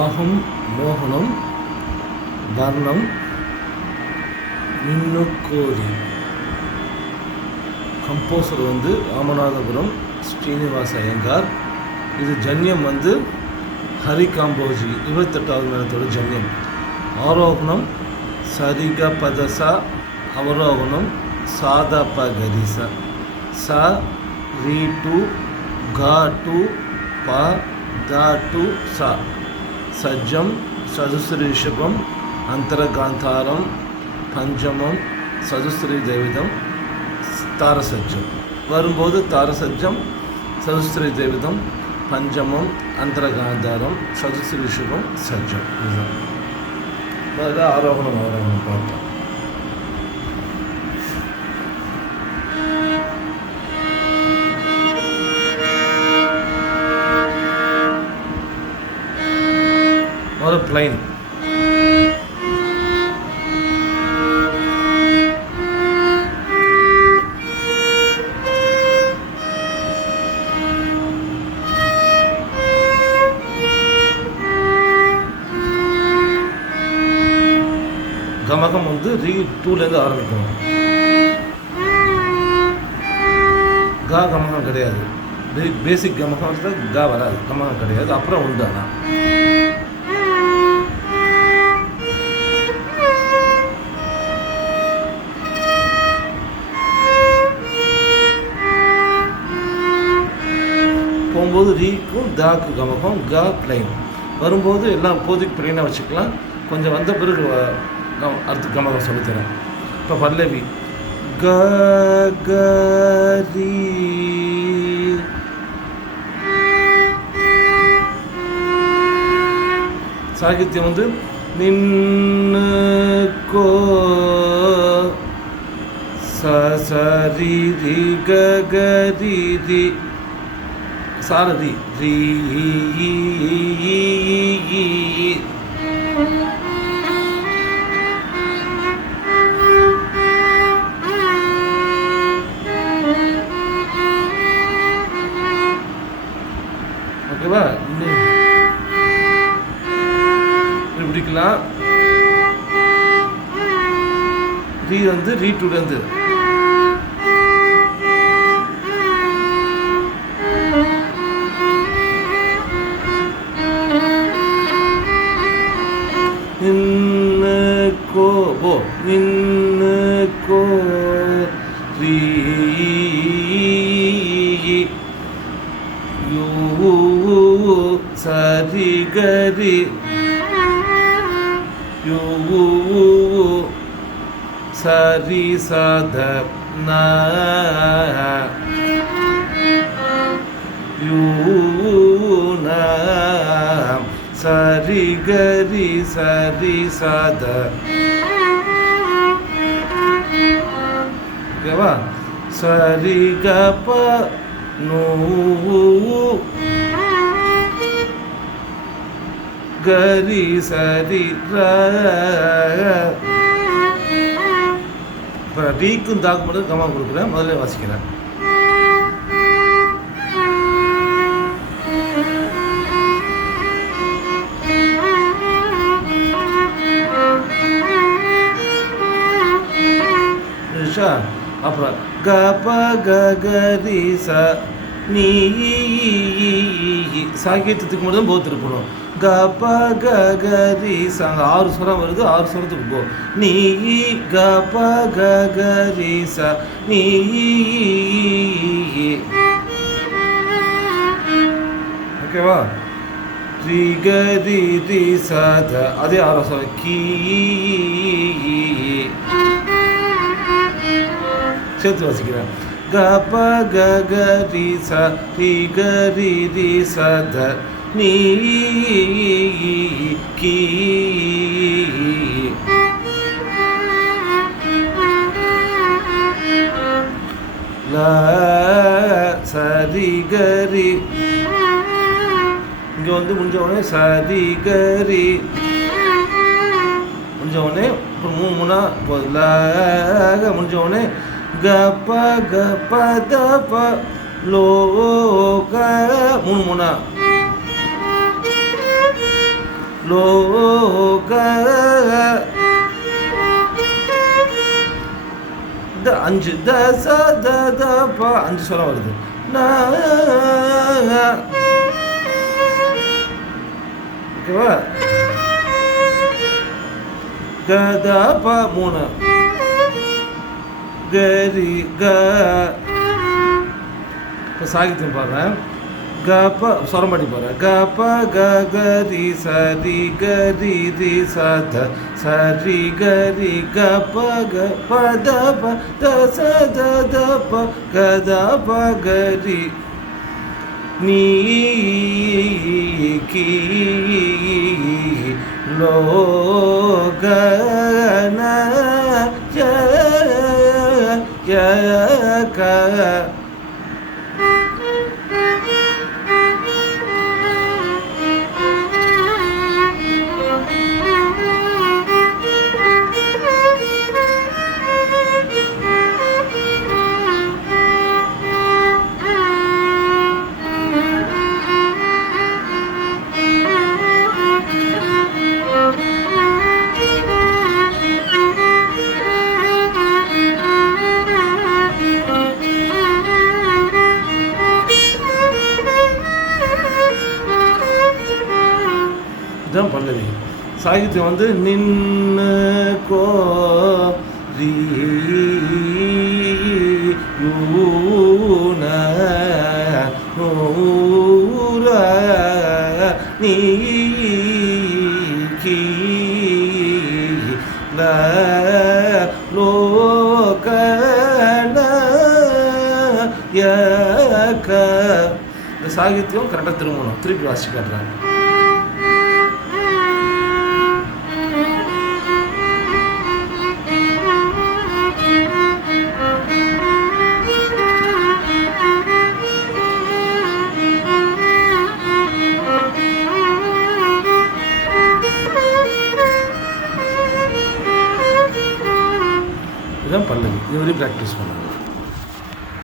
ஆகும் மோகனம் வர்ணம் மின்னுக்கோரி. கம்போசர் ராமநாதபுரம் ஸ்ரீனிவாச ஐயங்கார். இது ஜன்யம் ஹரி காம்போஜி 28வது மேளத்தோட ஜன்யம். ஆரோகணம் சரிக பதசா, அவரோகணம் சாதா ப கரிசா, ச ரீ டு கா டு ப தா டு சா. சஜ்ஜம் சதுஸ்ரீ ரிஷபம், அந்தரகாந்தாரம், பஞ்சமம் சதுஸ்ரீ தெய்விதம், தாரசஜ்ஜம். வரும்போது தாரசஜ்ஜம், சதுஸ்ரீ தெய்விதம், பஞ்சமம், அந்தரகாந்தாரம், சதுஸ்ரீ ரிஷபம், சஜ்ஜம். இதுதான் ஆரோகணம் அவரோகணம் பார்த்தோம். ஒரு பிளைன். கமகம் ரீ 2லேருந்து ஆரம்பிக்கணும். கா கமகம் கிடையாது. பேசிக் கமகம் கா வராது, கமகம் கிடையாது. அப்புறம் உண்டு. ஆனால் போகும்போது ரீக்கும் தாக்கு கமகம், கா பிளைன். வரும்போது எல்லாம் இப்போதைக்கு பிளைனாக வச்சுக்கலாம். கொஞ்சம் வந்த பிறகு அடுத்து கமகம் சொல்லித்தரேன். இப்போ பல்லவி க க ரீ, சாகித்யம் நின்னு கோ, ச ச ரி ரி க க ரி ரி, சாரதி ரீ. ஓகேவா? பிடிக்கலாம். ரீ ரீ 2லேருந்து நின்னு கோ போ, நின்னு கோ ரீ யூ சரி கரி யூ சரி சத ந யூ ந சரி கரி சரி சத. ஓகேவா? சரி க ப நூ கரி சரி ர. இப்போ ரீக்கும் தாக்கு மட்டும் கமா கொடுக்குறேன். முதல்ல வாசிக்கிறேன். அப்புறம் க ப க க ரி ச நீ. சாகித்யத்துக்கு மட்டும் தான் போத்து இருக்கணும். க ப க க ரி ச, அங்கே 6 சுரம் வருது. 6 சுரத்துக்கு போ. நீ க ப க க ரி ச நீ. ஓகேவா? ரி க ரி ரி ச த, அதே 6 சுரம் கீ. சேர்த்து வாசிக்கிறேன். க ப க க ரி ச ரி க ரி ரி ச த நீ கீ. ல சரி கரி. இங்கே முடிஞ்ச உடனே சரி கரி முடிஞ்ச உடனே அப்புறம் 3 3 இப்போ ல முடிஞ்ச உடனே க ப க ப த ப லோ க 3 3 லோக த 5 த ச த த ப 5 ஸ்வரம் வருது. ந ஓகேவா? க த ப 3 கரி க. இப்போ சாகித்யம் பாடுறேன். க ப ஸ்வரம் பண்ணி பாடுறேன். க ப க க ரி ச ரி க ரி ரி ச த ச ரி க ரி க ப க ப த ப த ச த த ப க த ப க ரி நீ கி லோ க ந ய ய க. இதுதான் பல்லவி. சாகித்யம் வந்து நின்னு கோ ரீ யூன நூர நீ கி ல லோ க ந ய க. இந்த சாகித்யம் கரெக்டாக திருப்பி வாசிச்சு காட்டுறாங்க. இதுதான் பல்லவி. இது வரையும் ப்ராக்டிஸ் பண்ணுங்க.